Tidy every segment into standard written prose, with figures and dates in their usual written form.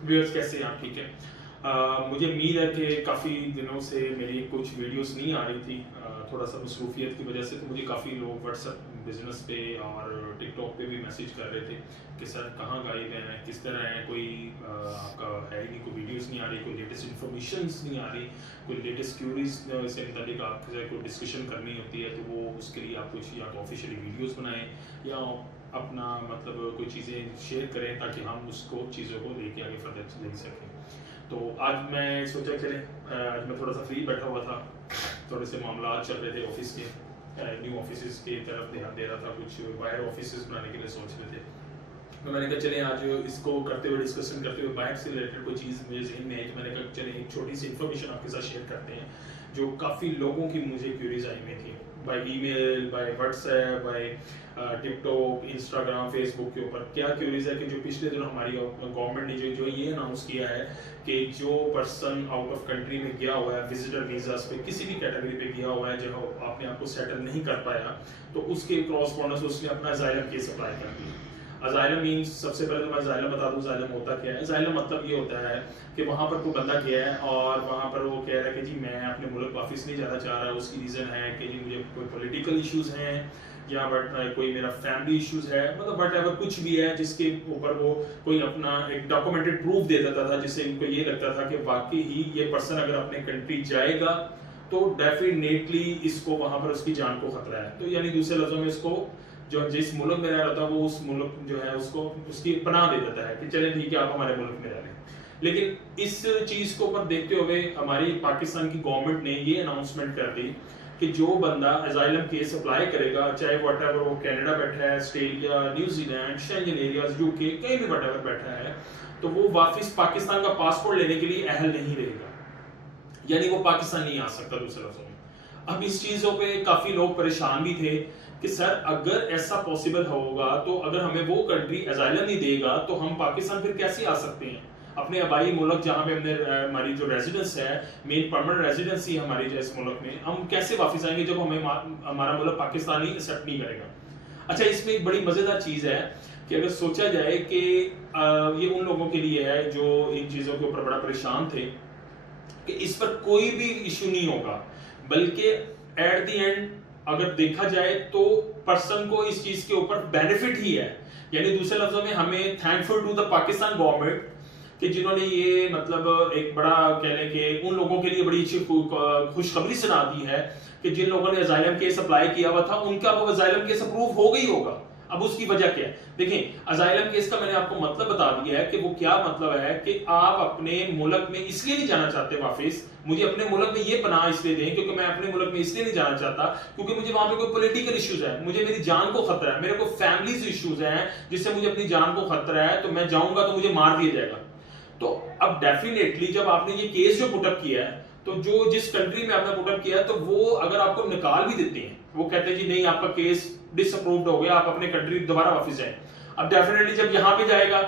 Viewers कैसे हैं आप? ठीक है। मुझे उम्मीद है कि काफ़ी दिनों से मेरी कुछ वीडियोस नहीं आ रही थी, थोड़ा सा मसरूफियत की वजह से। तो मुझे काफ़ी लोग व्हाट्सएप बिजनेस पे और टिकटॉक पे भी मैसेज कर रहे थे कि सर कहाँ गायब हैं, किस तरह हैं, कोई आपका है ही नहीं, कोई वीडियोस नहीं आ रही, कोई लेटेस्ट इन्फॉर्मेशंस नहीं आ रही, कोई लेटेस्ट क्यूरीज से मुताबिक आपसे कोई डिस्कशन करनी होती है तो वो उसके लिए आप कुछ या तो ऑफिशियली वीडियोस बनाएं या अपना मतलब कोई चीज़ें शेयर करें ताकि हम उसको चीज़ों को लेके आगे फर्दर ले सकें। तो आज मैं सोचा चले, आज मैं थोड़ा सा फ्री बैठा हुआ था, थोड़े से मामला चल रहे थे ऑफिस के, न्यू ऑफिस की तरफ ध्यान दे रहा था, कुछ बाहर ऑफिस बनाने के लिए सोच रहे थे। तो मैंने कहा चले आज इसको करते हुए डिस्कशन करते हुए बाहर से रिलेटेड कोई चीज़ मेरे जहन में है कि मैंने कहा चले एक छोटी सी इन्फॉर्मेशन आपके साथ शेयर करते हैं जो काफ़ी लोगों की मुझे क्यूरीज आई में थी, by email, by WhatsApp, by TikTok, Instagram, Facebook के ऊपर। क्या क्यूरीज है कि जो पिछले दिनों हमारी गवर्नमेंट ने जो ये अनाउंस किया है कि जो पर्सन आउट ऑफ कंट्री में गया हुआ है विजिटर वीजास पे, किसी भी कैटेगरी पे गया हुआ है जहाँ आपने आपको सेटल नहीं कर पाया, तो उसके क्रॉसपॉन्डेंस उसने अपना अजाइलम केस अप्लाई कर दिया। अजाइलम मीन्स, सबसे पहले तो मैं अजाइलम बता दूं अजाइलम होता क्या है। अजाइलम मतलब ये होता है कि वहाँ पर कोई बंदा गया है और वहाँ पर वो कह रहा है कि जी मैं अपने मुल्क वापस नहीं जाना चाह रहा। उसकी रीज़न है कि जी मुझे कोई पॉलिटिकल इश्यूज हैं या बट कोई मेरा फैमिली इश्यूज है, मतलब वट एवर कुछ भी है जिसके ऊपर वो कोई अपना एक डॉक्यूमेंटेड प्रूफ दे देता था, जिससे इनको ये लगता था कि वाकई ही ये पर्सन अगर अपने कंट्री जाएगा तो डेफिनेटली इसको वहाँ पर उसकी जान को खतरा है। तो यानी दूसरे लफ्जों में इसको जो जिस मुल्क में रह रहा था वो उस मुल्क जो है उसको उसकी पनाह दे देता है कि चले ठीक है आप हमारे मुल्क में रह रहे हैं। लेकिन इस चीज को ऊपर देखते हुए हमारी पाकिस्तान की गवर्नमेंट ने ये अनाउंसमेंट कर दी कि जो बंदा अजाइलम केस अप्लाई करेगा, चाहे व्हाटएवर वो कनाडा बैठा है, Australia, New Zealand, Schengen areas, UK, कहीं भी व्हाटएवर बैठा है, तो वो वापस पाकिस्तान का पासपोर्ट लेने के लिए अहल नहीं रहेगा, यानी वो पाकिस्तान नहीं आ सकता दूसरे लफ्जों में। अब इस चीजों पे काफी लोग परेशान भी थे कि सर अगर ऐसा पॉसिबल होगा तो अगर हमें वो कंट्री अजाइलम नहीं देगा तो हम पाकिस्तान फिर कैसे आ सकते हैं, अपने आबाई मुल्क जहां पे हमने हमारी जो रेजिडेंस है, मेन परमानेंट रेजिडेंसी है हमारी जो इस मुल्क में, हम कैसे वापस आएंगे जब हमें हमारा मुल्क पाकिस्तान ही एक्सेप्ट नहीं करेगा। अच्छा, इसमें एक बड़ी मजेदार चीज है कि अगर सोचा जाए कि ये उन लोगों के लिए है जो इन चीजों के ऊपर बड़ा परेशान थे कि इस पर कोई भी इश्यू नहीं होगा, बल्कि एट द एंड अगर देखा जाए तो पर्सन को इस चीज के ऊपर बेनिफिट ही है। यानी दूसरे लफ्जों में हमें thankful to the Pakistan government कि जिन्होंने ये मतलब एक बड़ा कह लें कि उन लोगों के लिए बड़ी अच्छी खुशखबरी सुना दी है कि जिन लोगों ने अजाइलम केस अप्लाई किया हुआ था उनका वो अजाइलम केस अप्रूव हो गई होगा। अब उसकी वजह क्या है? देखिए, अजाइलम केस का मैंने आपको मतलब बता दिया है कि वो क्या मतलब है कि आप अपने मुल्क में इसलिए नहीं जाना चाहते वापस, मुझे अपने मुल्क में ये पनाह इसलिए दें क्योंकि मैं अपने मुल्क में इसलिए नहीं जाना चाहता क्योंकि मुझे वहां पे कोई पॉलिटिकल इश्यूज है, मुझे मेरी जान को खतरा है, मेरे को फैमिलीज इश्यूज हैं जिससे मुझे अपनी जान को खतरा है, तो मैं जाऊंगा तो मुझे मार दिया जाएगा। तो अब डेफिनेटली जब आपने ये केस जो पुटअप किया है, तो जो जिस कंट्री में आपने पुटअप किया है, तो वो अगर आपको निकाल भी देते हैं, वो कहते हैं जी नहीं आपका केस डिसअप्रूव्ड हो गया, आप अपने कंट्री दोबारा वापस जाएं। अब डेफिनेटली जब यहां पे जाएगा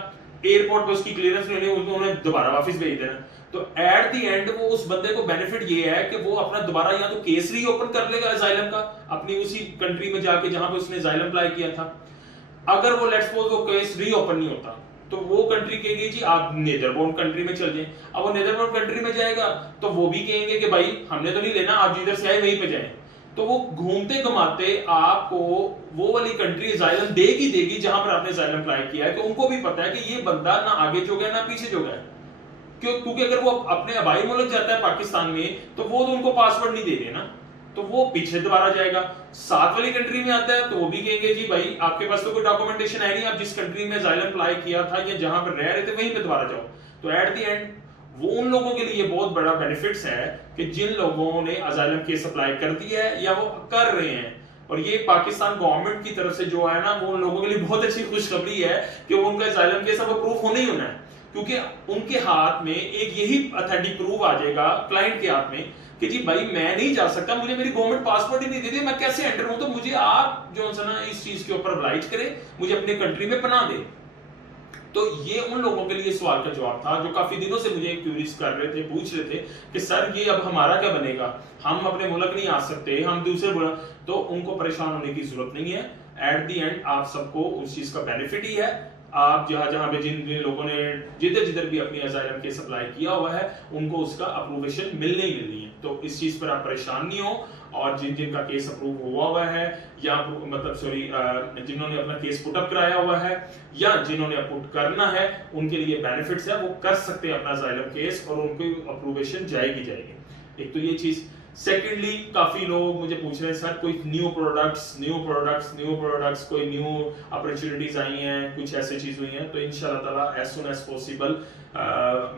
एयरपोर्ट पे उसकी क्लियरेंस लेने, उन्होंने दोबारा वापस भेज देना। तो एट द एंड वो उस बंदे को बेनिफिट ये है कि वो अपना दोबारा या तो केस रीओपन कर लेगा अजाइलम का अपनी उसी कंट्री में जाके जहां पे उसने अजाइलम अप्लाई किया था। अगर वो लेट्स सपोज वो केस रीओपन नहीं होता तो वो कंट्री कहेगी जी आप नेदरबोर्न कंट्री में चल जाएं। अब वो नेदरबोर्न कंट्री में जाएगा तो वो भी कहेंगे कि भाई हमने तो नहीं लेना, आप जिधर से आए वहीं पे जाएं। तो वो घूमते घुमाते आपको वो वाली कंट्री अजाइलम देगी जहां पर आपने अजाइलम अप्लाई किया है, कि उनको भी पता है कि ये बंदा ना आगे जो गया ना पीछे जो गया। क्योंकि अगर वो अपने आबाई मुल्क जाता है पाकिस्तान में तो वो तो उनको पासवर्ड नहीं दे रहे ना, तो वो पीछे दोबारा जाएगा। साथ वाली कंट्री में आता है तो वो भी कहेंगे जी भाई आपके पास तो कोई डॉक्यूमेंटेशन है नहीं, आप जिस कंट्री में अजाइलम अप्लाई किया था या जहां पर रह रहे थे वहीं पे दोबारा जाओ। तो एट द एंड वो उन लोगों के लिए बहुत बड़ा बेनिफिट्स है कि जिन लोगों ने अजाइलम केस अप्लाई कर दिया है या वो कर रहे हैं। और ये पाकिस्तान गवर्नमेंट की तरफ से जो है ना, वो उन लोगों के लिए बहुत अच्छी खुशखबरी है कि उनका अजाइलम केस अब अप्रूव होना ही होना है, क्योंकि उनके हाथ में एक यही अथेंटिक प्रूफ आ जाएगा क्लाइंट के हाथ में कि जी भाई मैं नहीं जा सकता, मुझे मेरी गवर्नमेंट पासपोर्ट ही नहीं देती, मैं कैसे एंटर हूं, तो मुझे आप जो है ना इस चीज के ऊपर अब्लाइज करें, मुझे अपने कंट्री में पनाह दे। तो ये उन लोगों के लिए सवाल का जवाब था जो काफी दिनों से मुझे क्यूरीज कर रहे थे, पूछ रहे थे कि सर ये अब हमारा क्या बनेगा, हम अपने मुल्क नहीं आ सकते, हम दूसरे मुल्क। तो उनको परेशान होने की जरूरत नहीं है। एट द एंड आप सबको उस चीज का बेनिफिट ही है। आप जहां जहां पे जिन जिन लोगों ने जिधर जिधर भी अपनी असाइलम केस अप्लाई किया हुआ है उनको उसका अप्रूवेशन मिलनी ही मिलनी है। तो इस चीज पर आप परेशान नहीं हो, और जिन जिन का केस अप्रूव हुआ है या मतलब सॉरी जिन्होंने अपना केस पुट अप कराया हुआ है या जिन्होंने पुट करना है, उनके लिए बेनिफिट्स है, वो कर सकते हैं अपना असाइलम केस और उनको अप्रूवेशन जाएगी। एक तो ये चीज। सेकेंडली, काफी लोग मुझे पूछ रहे हैं सर कोई न्यू प्रोडक्ट्स कोई न्यू अपॉर्चुनिटीज आई हैं, कुछ ऐसी चीज हुई हैं, तो इंशाल्लाह ताला एज सुन एज पॉसिबल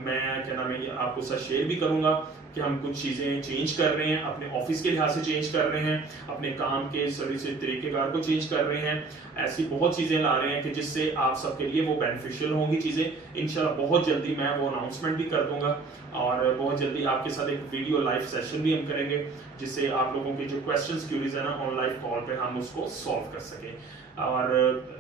मैं क्या नाम है आपको साथ शेयर भी करूंगा कि हम कुछ चीजें चेंज कर रहे हैं, अपने ऑफिस के लिहाज से चेंज कर रहे हैं, अपने काम के सर्विस तरीकेकार को चेंज कर रहे हैं। ऐसी बहुत चीजें ला रहे हैं कि जिससे आप सबके लिए वो बेनिफिशियल होंगी चीजें। इंशाल्लाह बहुत जल्दी मैं वो अनाउंसमेंट भी कर दूंगा, और बहुत जल्दी आपके साथ एक वीडियो लाइव सेशन भी हम करेंगे, जिससे आप लोगों के जो क्वेश्चंस क्यूरीज है ना ऑन लाइव कॉल पे हम उसको सॉल्व कर सके। और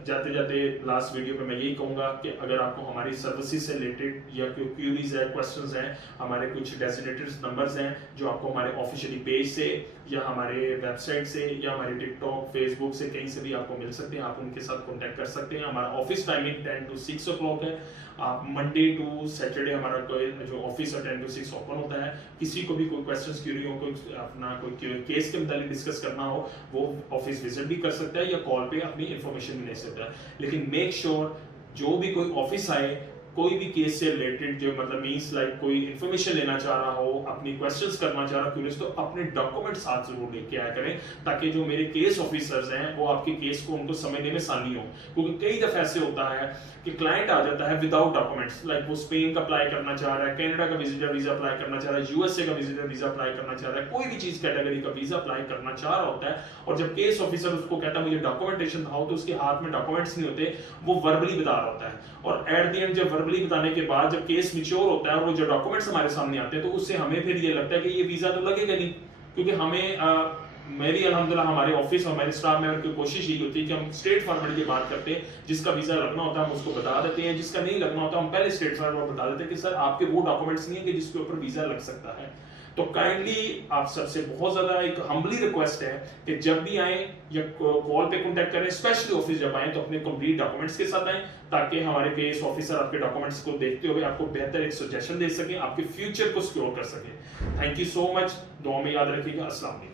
जाते जाते लास्ट वीडियो पे मैं यही कहूंगा कि अगर आपको हमारी सर्विसेज से रिलेटेड या कोई क्यूरीज है, क्वेश्चंस हैं, हमारे कुछ डेजिग्नेटेड नंबर्स हैं जो आपको हमारे ऑफिशियली पेज से या हमारे वेबसाइट से या हमारे टिकटॉक, फेसबुक से कहीं से भी आपको मिल सकते हैं, आप उनके साथ कॉन्टेक्ट कर सकते हैं। हमारा ऑफिस टाइमिंग 10 to 6 o'clock है। आप मंडे टू सैटरडे हमारा जो ऑफिस है 10 to 6 ओपन होता है। किसी को भी कोई क्वेश्चंस क्यूरी हो, कोई अपना कोई केस के मुताबिक डिस्कस करना हो, वो ऑफिस विजिट भी कर सकता है या कॉल पे अपनी इंफॉर्मेशन भी ले सकता है। लेकिन मेक श्योर जो भी कोई ऑफिस आए, कोई भी केस से रिलेटेड जो मतलब मींस लाइक कोई इंफॉर्मेशन लेना चाह रहा हो, अपनी क्वेश्चंस करना चाह रहा हो क्यूरियस, तो अपने डॉक्यूमेंट साथ जरूर लेके आया करें, ताकि जो मेरे केस ऑफिसर्स हैं वो आपके केस को उनको समझने में आसानी हो। क्योंकि कई दफे ऐसे होता है कि क्लाइंट आ जाता है विदाउट डॉक्यूमेंट्स, लाइक वो स्पेन का अप्लाई करना चाह रहा है, कनाडा का विजिटर वीजा अप्लाई करना चाह रहा है, यूएसए का विजिटर वीजा अप्लाई करना चाह रहा है, कोई भी चीज कैटेगरी का वीजा अप्लाई करना चाह रहा होता है, और जब केस ऑफिसर उसको कहता है मुझे डॉक्यूमेंटेशन दिखाओ, तो उसके हाथ में डॉक्यूमेंट्स नहीं होते, वो वर्बली बता रहा होता है। और एट द एंड जब वर्बली बताने के बाद जब केस मैच्योर होता है और वो जो डॉक्यूमेंट्स हमारे सामने आते हैं, तो उससे हमें फिर ये लगता है कि ये वीजा तो लगेगा नहीं, क्योंकि हमें मेरी अल्हम्दुलिल्लाह हमारे ऑफिस और हमारे स्टाफ मेंबर की कोशिश यही होती है कि हम स्ट्रेट फॉरवर्ड की बात करते हैं। जिसका वीजा लगना होता है हम उसको बता देते हैं, जिसका नहीं लगना होता हम पहले स्ट्रेट फॉरवर्ड बता देते हैं कि सर आपके वो डॉक्यूमेंट्स नहीं है कि जिसके ऊपर वीजा लग सकता है। तो काइंडली आप सबसे बहुत ज्यादा एक हम्बली रिक्वेस्ट है कि जब भी आए या कॉल पे कांटेक्ट करें, स्पेशली ऑफिस जब आए तो अपने कंप्लीट डॉक्यूमेंट्स के साथ आए, ताकि हमारे केस ऑफिसर आपके डॉक्यूमेंट्स को देखते हुए आपको बेहतर एक सजेशन दे सके, आपके फ्यूचर को सिक्योर कर सके। थैंक यू सो मच, दुआ में याद रखिएगा। अस्सलाम वालेकुम।